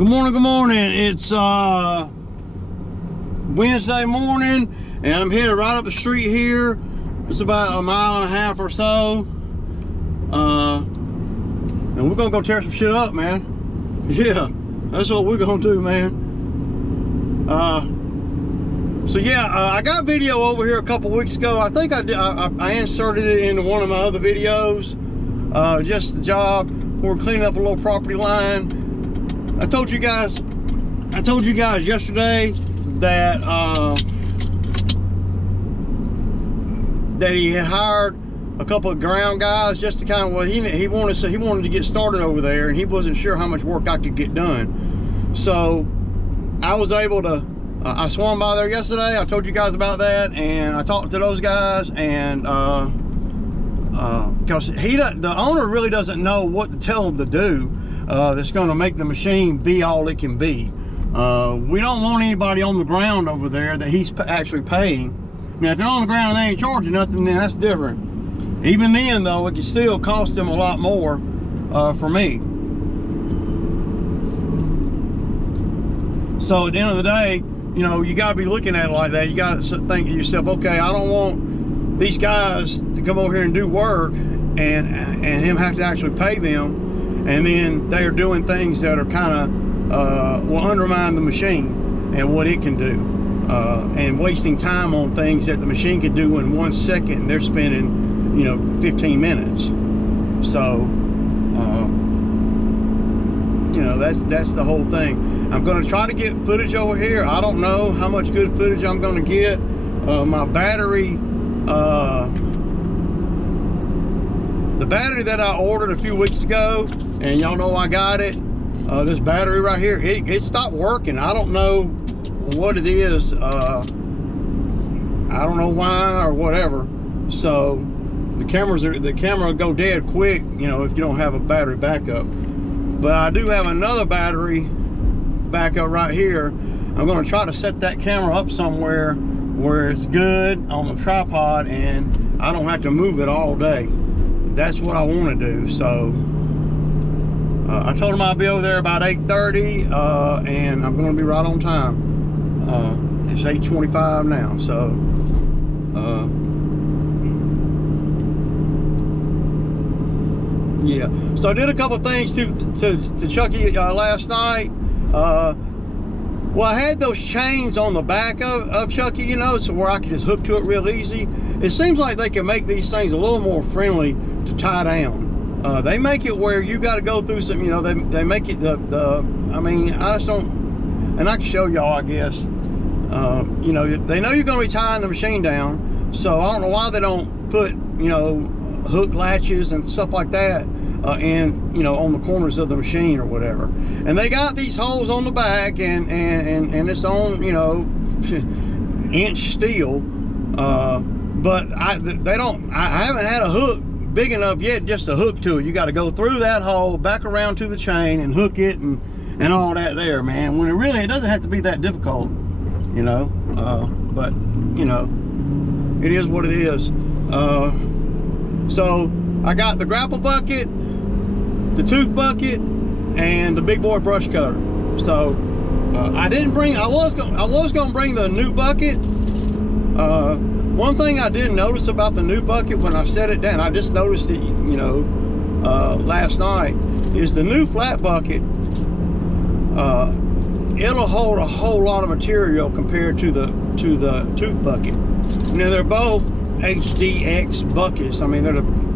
Good morning. It's Wednesday morning, and I'm headed right up the street here. It's about a mile and a half or so. And we're gonna go tear some shit up, man. Yeah, that's what we're gonna do, man. So yeah, I got video over here a couple weeks ago. I think I did. I inserted it into one of my other videos. Just the job. We're cleaning up a little property line. I told you guys yesterday that that he had hired a couple of ground guys just to kind of, well, he wanted to get started over there, and he wasn't sure how much work I could get done. So I was able to. I swung by there yesterday. I told you guys about that, and I talked to those guys, and because the owner really doesn't know what to tell them to do. That's going to make the machine be all it can be. We don't want anybody on the ground over there that he's actually paying. Now, if they're on the ground and they ain't charging nothing, then that's different. Even then, though, it can still cost them a lot more for me. So at the end of the day, you know, you got to be looking at it like that. You got to think to yourself, okay, I don't want these guys to come over here and do work and him have to actually pay them. And then they are doing things that are kind of will undermine the machine and what it can do, and wasting time on things that the machine could do in 1 second. They're spending, you know, 15 minutes. So, you know, that's the whole thing. I'm going to try to get footage over here. I don't know how much good footage I'm going to get. My battery. The battery that I ordered a few weeks ago, and y'all know I got it, this battery right here, it stopped working. I don't know what it is. I don't know why or whatever. So the camera will go dead quick, you know, if you don't have a battery backup. But I do have another battery backup right here. I'm going to try to set that camera up somewhere where it's good on the tripod and I don't have to move it all day. That's what I want to do. So I told him I'll be over there about 8:30, and I'm going to be right on time. It's 8:25 now, so yeah. So I did a couple of things to Chucky last night. Well, I had those chains on the back of Chucky, you know, so where I could just hook to it real easy. It seems like they can make these things a little more friendly to tie down. They make it where you got to go through some, you know, they make it I mean, I just don't, and I can show y'all, I guess. You know, they know you're going to be tying the machine down, so I don't know why they don't put, you know, hook latches and stuff like that in, you know, on the corners of the machine or whatever. And they got these holes on the back, and it's on, you know, inch steel. But I haven't had a hook big enough yet just to hook to it. You got to go through that hole, back around to the chain, and hook it, and all that there, man. When it doesn't have to be that difficult, you know. But you know, it is what it is. So I got the grapple bucket, the tooth bucket, and the big boy brush cutter. So I didn't bring. I was gonna bring the new bucket. One thing I didn't notice about the new bucket when I set it down, I just noticed it, you know, last night, is the new flat bucket. It'll hold a whole lot of material compared to the tooth bucket. Now they're both HDX buckets. I mean,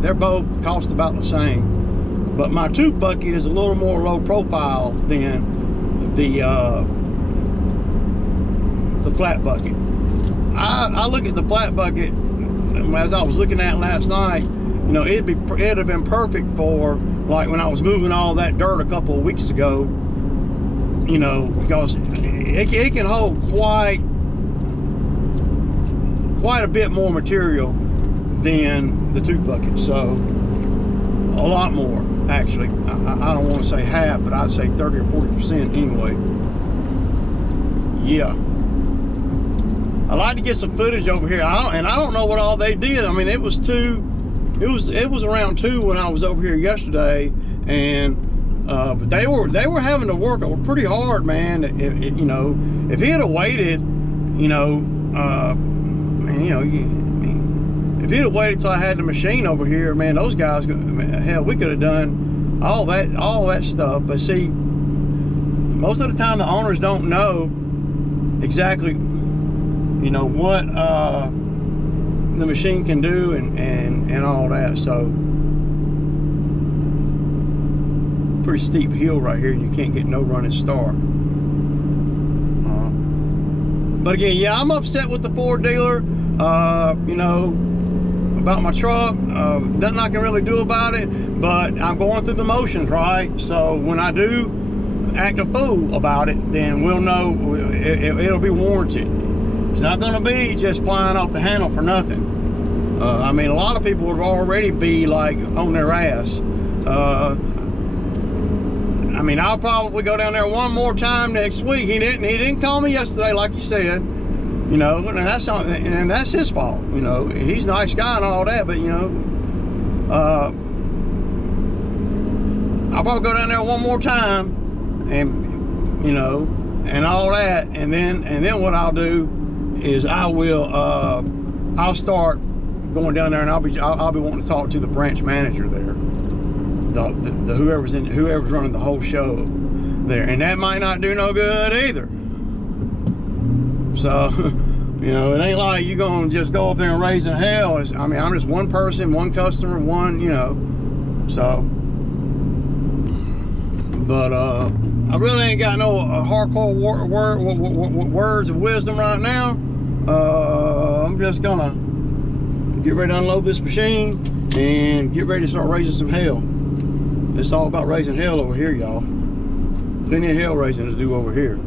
they're both cost about the same, but my tooth bucket is a little more low profile than the flat bucket. I look at the flat bucket as I was looking at last night. You know, it'd have been perfect for, like, when I was moving all that dirt a couple of weeks ago. You know, because it can hold quite a bit more material than the tooth bucket. So a lot more, actually. I don't want to say half, but I'd say 30 or 40% anyway. Yeah. I like to get some footage over here. I don't know what all they did. I mean, it was around 2 when I was over here yesterday, and But they were having to work pretty hard, man. You know, if he had waited, you know, and you know, if he'd have waited till I had the machine over here, man, those guys, hell, we could have done all that stuff. But see, most of the time the owners don't know exactly, you know, what the machine can do and all that. So pretty steep hill right here, and you can't get no running start. But again, yeah, I'm upset with the Ford dealer, you know, about my truck. Nothing I can really do about it, but I'm going through the motions, right? So when I do act a fool about it, then we'll know it'll be warranted. It's not going to be just flying off the handle for nothing. I mean, a lot of people would already be like on their ass. I mean, I'll probably go down there one more time next week. He didn't call me yesterday, like you said, you know, and that's his fault. You know, he's a nice guy and all that, but you know, I'll probably go down there one more time, and you know, and all that, and then what I'll do is I'll start going down there, and I'll be wanting to talk to the branch manager there. The whoever's running the whole show there, and that might not do no good either. So, you know, it ain't like you gonna just go up there and raising hell. I mean, I'm just one person, one customer, one, you know. So, but I really ain't got no hardcore words of wisdom right now. I'm just gonna get ready to unload this machine and get ready to start raising some hell. It's all about raising hell over here, y'all. Plenty of hell raising to do over here.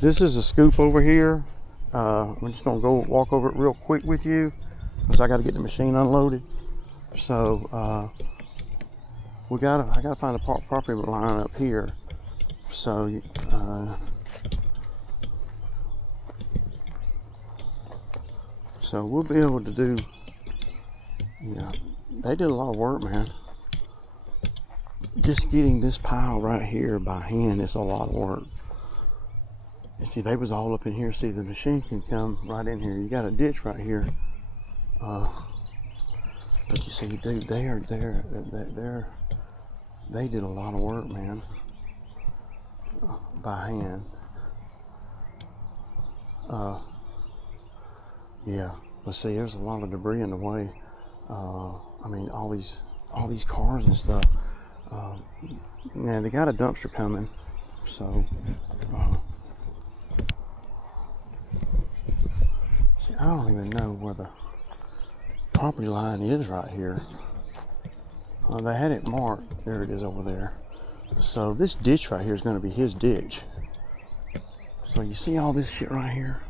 This is a scoop over here. I'm just gonna go walk over it real quick with you, because I gotta get the machine unloaded. So I gotta find a property line up here. So so we'll be able to do, you know, they did a lot of work, man. Just getting this pile right here by hand is a lot of work. You see, they was all up in here. See, the machine can come right in here. You got a ditch right here. But you see, they did a lot of work, man, by hand. Yeah, but see, there's a lot of debris in the way. I mean, all these cars and stuff. Yeah, they got a dumpster coming, so see, I don't even know where the property line is right here. They had it marked. There it is over there. So this ditch right here is going to be his ditch. So you see all this shit right here?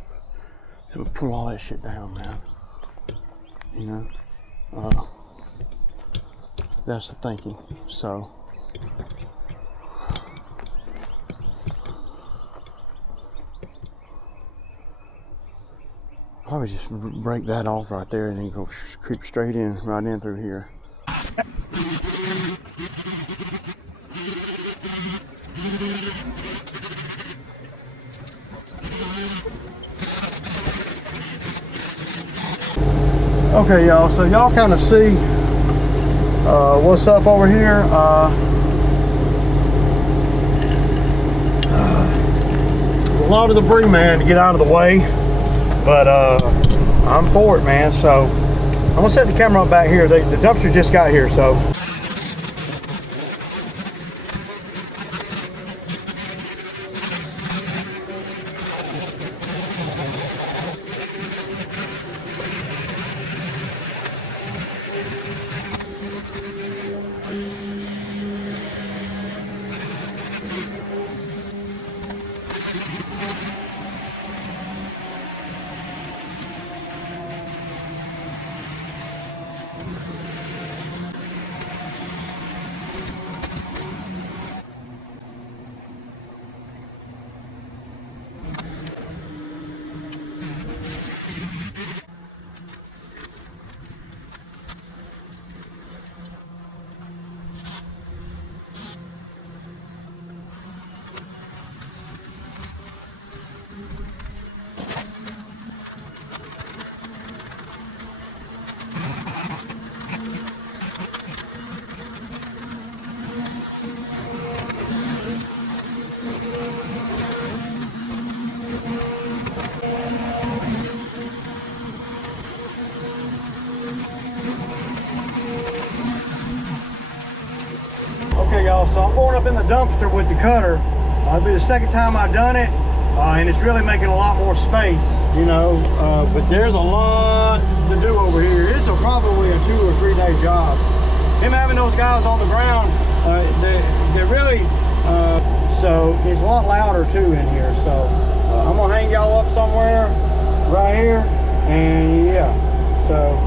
It would pull all that shit down, man. You know? That's the thinking. So probably just break that off right there and then go creep straight in, right in through here. Okay, y'all, so y'all kind of see what's up over here. A lot of debris, man, to get out of the way, but I'm for it, man. So I'm gonna set the camera up back here. The dumpster just got here, so Okay, y'all, so I'm going up in the dumpster with the cutter. It'll be the second time I've done it, and it's really making a lot more space, you know, but there's a lot to do over here. This is probably a 2 or 3 day job. Him having those guys on the ground, they're really, so it's a lot louder too in here. So I'm gonna hang y'all up somewhere right here, and yeah, so.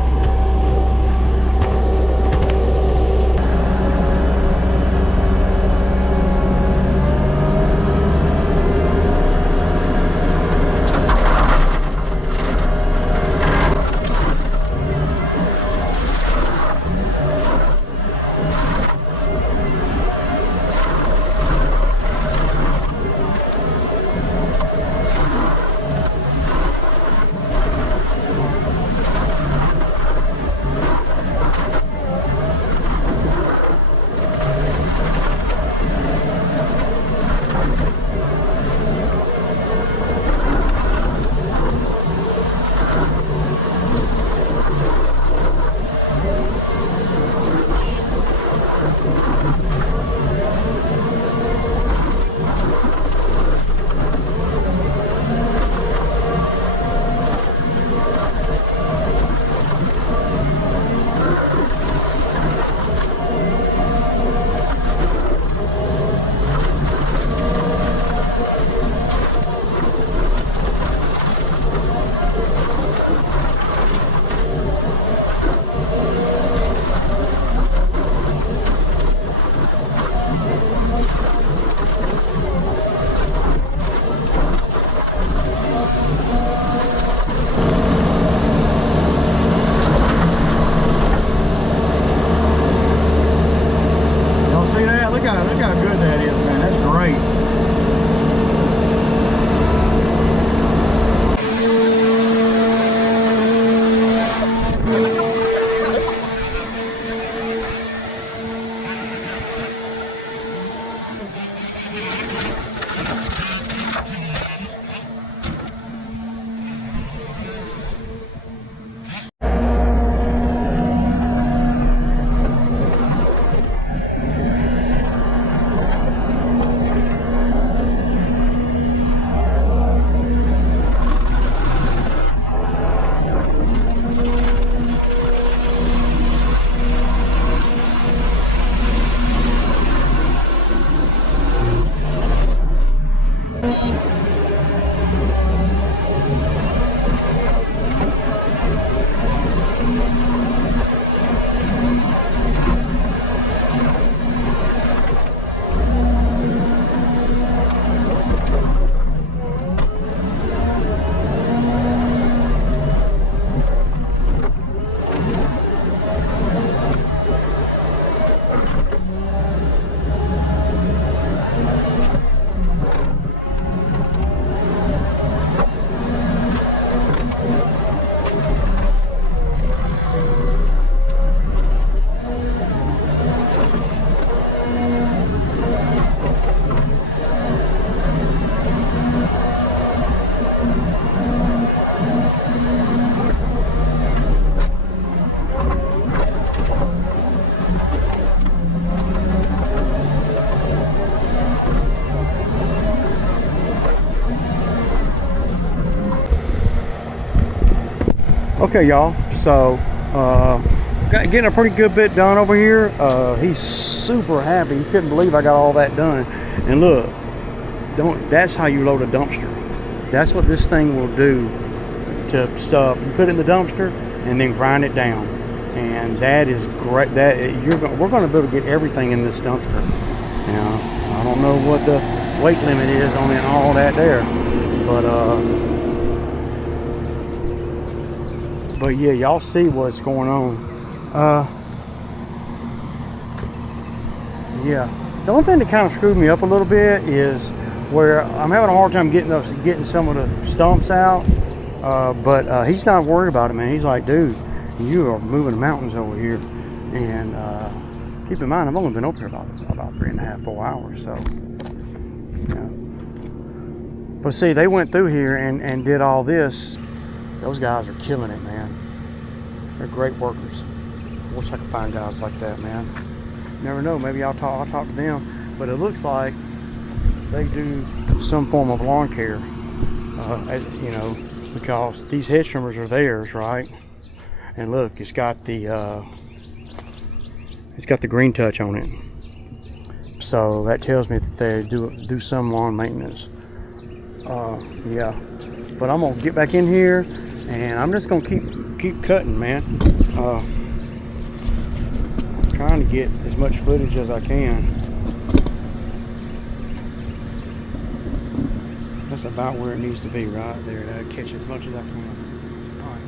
See that? Look how good that is, man. That's great. Okay, y'all, so getting a pretty good bit done over here. He's super happy. He couldn't believe I got all that done. And look, that's how you load a dumpster. That's what this thing will do to stuff. You put it in the dumpster and then grind it down, and that is great. We're going to be able to get everything in this dumpster. Now, I don't know what the weight limit is on it and all that there, but yeah, y'all see what's going on. Yeah, the only thing that kind of screwed me up a little bit is where I'm having a hard time getting some of the stumps out. But he's not worried about it, man. He's like, dude, you are moving the mountains over here. And keep in mind, I've only been over here about 3.5, 4 hours. So, yeah. But see, they went through here and did all this. Those guys are killing it, man. They're great workers. I wish I could find guys like that, man. Never know, maybe I'll talk to them. But it looks like they do some form of lawn care, you know, because these hedge trimmers are theirs, right? And look, it's got the green touch on it, so that tells me that they do some lawn maintenance. Yeah, but I'm gonna get back in here, and I'm just gonna keep cutting, man. Trying to get as much footage as I can. That's about where it needs to be, right there. I'll catch as much as I can. All right.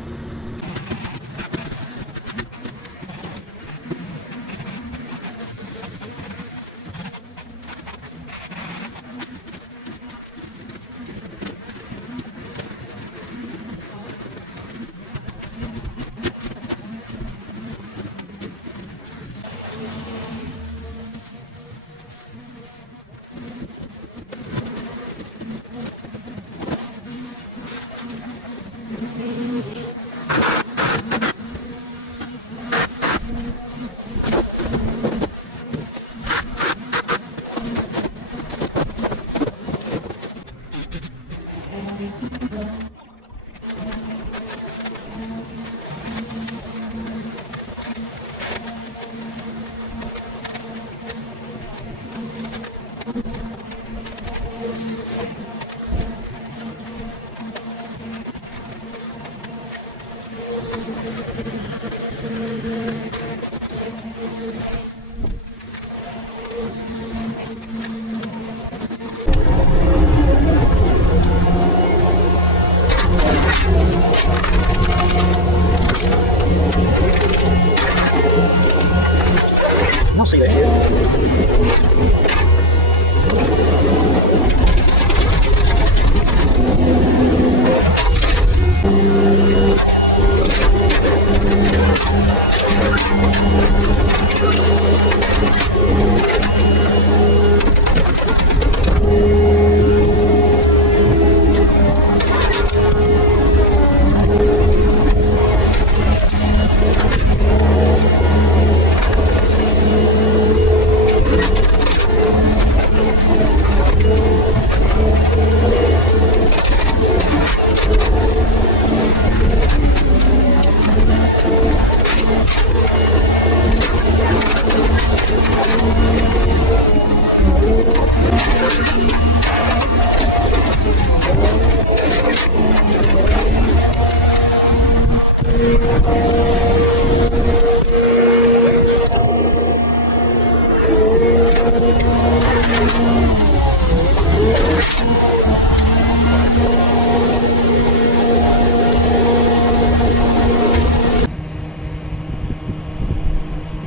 I'll see that here.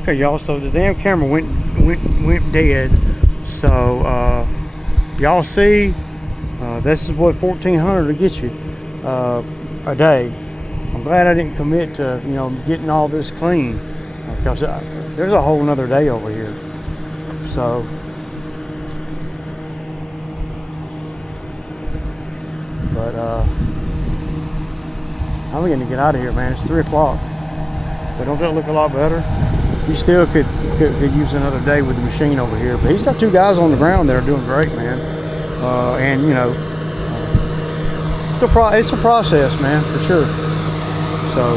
Okay, y'all, so the damn camera went dead. So y'all see, this is what $1,400 to get you a day. I'm glad I didn't commit to, you know, getting all this clean, because there's a whole nother day over here. So but I'm going to get out of here, man. It's 3 o'clock. But don't that look a lot better? You still could use another day with the machine over here, but he's got 2 guys on the ground that are doing great, man. And you know, it's a process, man, for sure. So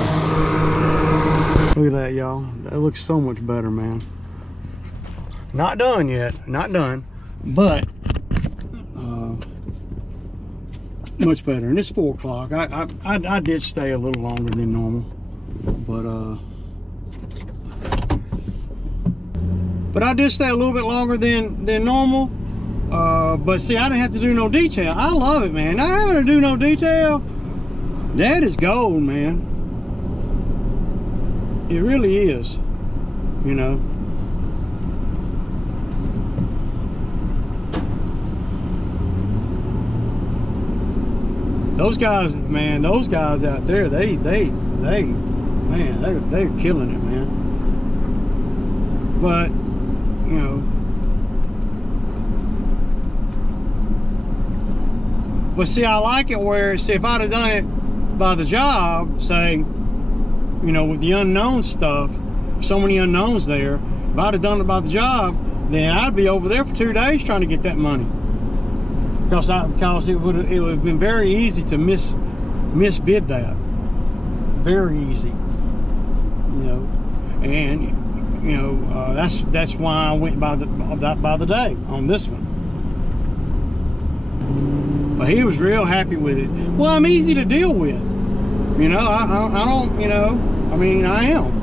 look at that, y'all. That looks so much better, man. Not done yet, not done, but much better. And it's 4 o'clock. I did stay a little longer than normal, but I did stay a little bit longer than normal. But see, I didn't have to do no detail. I love it, man. Not having to do no detail, that is gold, man. It really is, you know. Those guys, man, those guys out there, they're killing it, man. But, you know, but see, I like it where, see, if I'd have done it by the job, say, you know, with the unknown stuff, so many unknowns there, If I'd have done it by the job, then I'd be over there for 2 days trying to get that money. Because it would have been very easy to misbid that. Very easy. You know, and you know that's why I went by the day on this one. But he was real happy with it. Well, I'm easy to deal with. You know, I don't, you know, I mean, I am.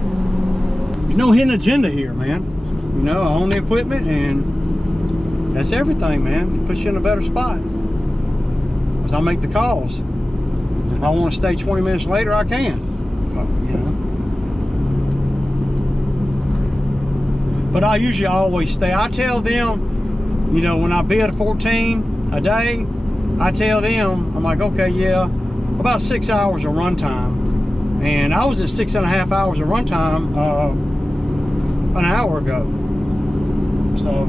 There's no hidden agenda here, man. You know, I own the equipment, and that's everything, man. It puts you in a better spot. Because I make the calls. If I want to stay 20 minutes later, I can. You know. But I usually always stay. I tell them, you know, when I bid 14 a day, I tell them, I'm like, okay, yeah, about 6 hours of runtime. And I was at 6.5 hours of runtime an hour ago. So,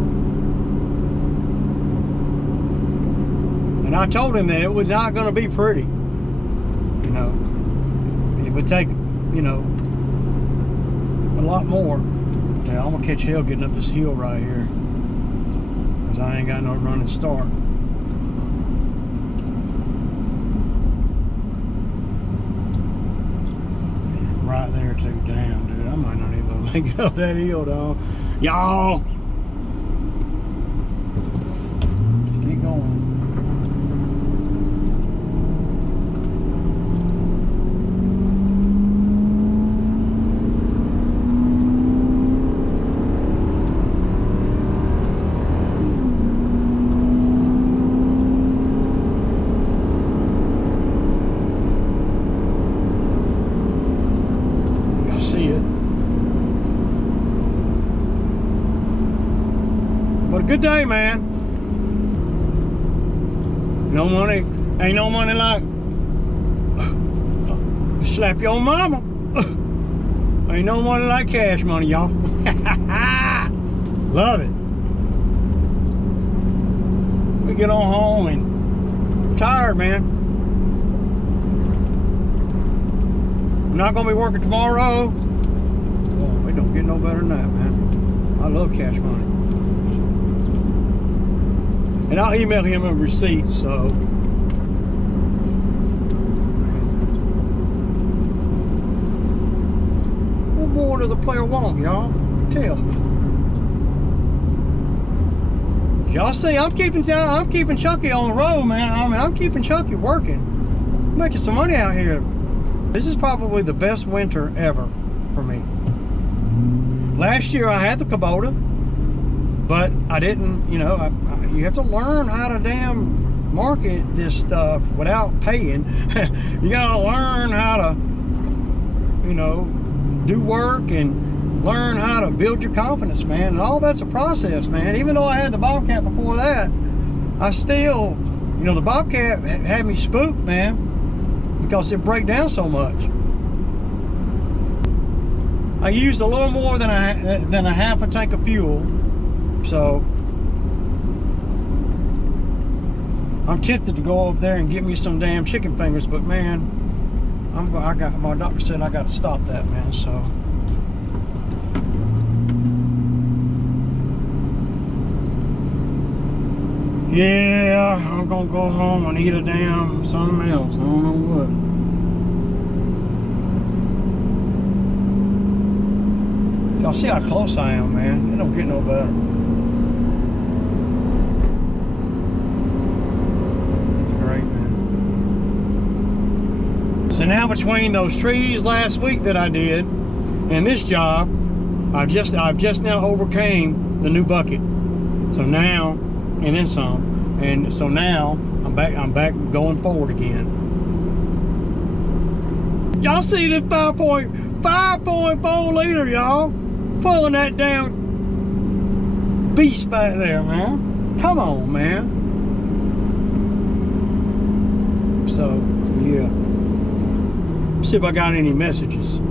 and I told him that it was not going to be pretty. You know, it would take, you know, a lot more. Yeah, I'm going to catch hell getting up this hill right here. Because I ain't got no running start. Right there too. Damn, dude, I might not even make it up that hill, dog. Y'all, keep going. Good day, man. No money, ain't no money like slap your mama. Ain't no money like cash money, y'all. Love it. We get on home and I'm tired, man. I'm not gonna be working tomorrow. Oh, we don't get no better than that, man. I love cash money. And I'll email him a receipt, so. What more does a player want, y'all? Tell me. Y'all see, I'm keeping Chucky on the road, man. I mean, I'm keeping Chucky working. I'm making some money out here. This is probably the best winter ever for me. Last year I had the Kubota, but I didn't, you know, you have to learn how to damn market this stuff without paying. You gotta learn how to, you know, do work and learn how to build your confidence, man. And all that's a process, man. Even though I had the Bobcat before that, I still, you know, the Bobcat had me spooked, man, because it break down so much. I used a little more than a half a tank of fuel, so I'm tempted to go up there and get me some damn chicken fingers, but man, my doctor said I got to stop that, man. So yeah, I'm gonna go home and eat a damn something else. I don't know what. Y'all see how close I am, man. It don't get no better. So now between those trees last week that I did and this job, I've just now overcame the new bucket. So now, and then some, and so now I'm back going forward again. Y'all see this 5.4 liter, y'all, pulling that down beast back there, man. Come on, man. So yeah. See if I got any messages.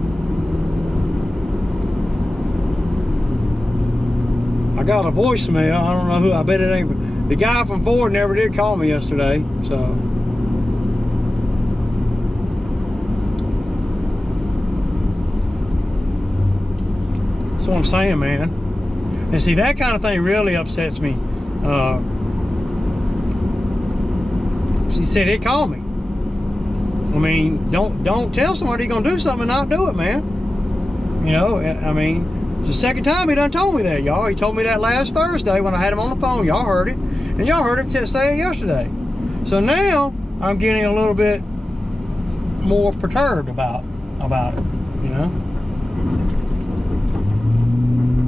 I got a voicemail. I don't know who. I bet it ain't. The guy from Ford never did call me yesterday. So that's what I'm saying, man. And see, that kind of thing really upsets me. She said it called me. I mean, don't tell somebody you're gonna do something and not do it, man. You know, I mean, it's the second time he done told me that, y'all. He told me that last Thursday when I had him on the phone. Y'all heard it, and y'all heard him say it yesterday. So now I'm getting a little bit more perturbed about it. You know,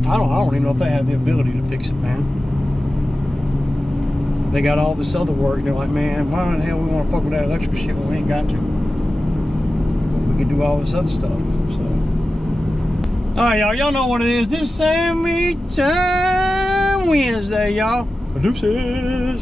I don't even know if they have the ability to fix it, man. They got all this other work, and they're like, man, why the hell we want to fuck with that electrical shit when we ain't got to? We can do all this other stuff. So, all right, y'all know what it is. This is Sammy Time Wednesday, y'all. Deuces.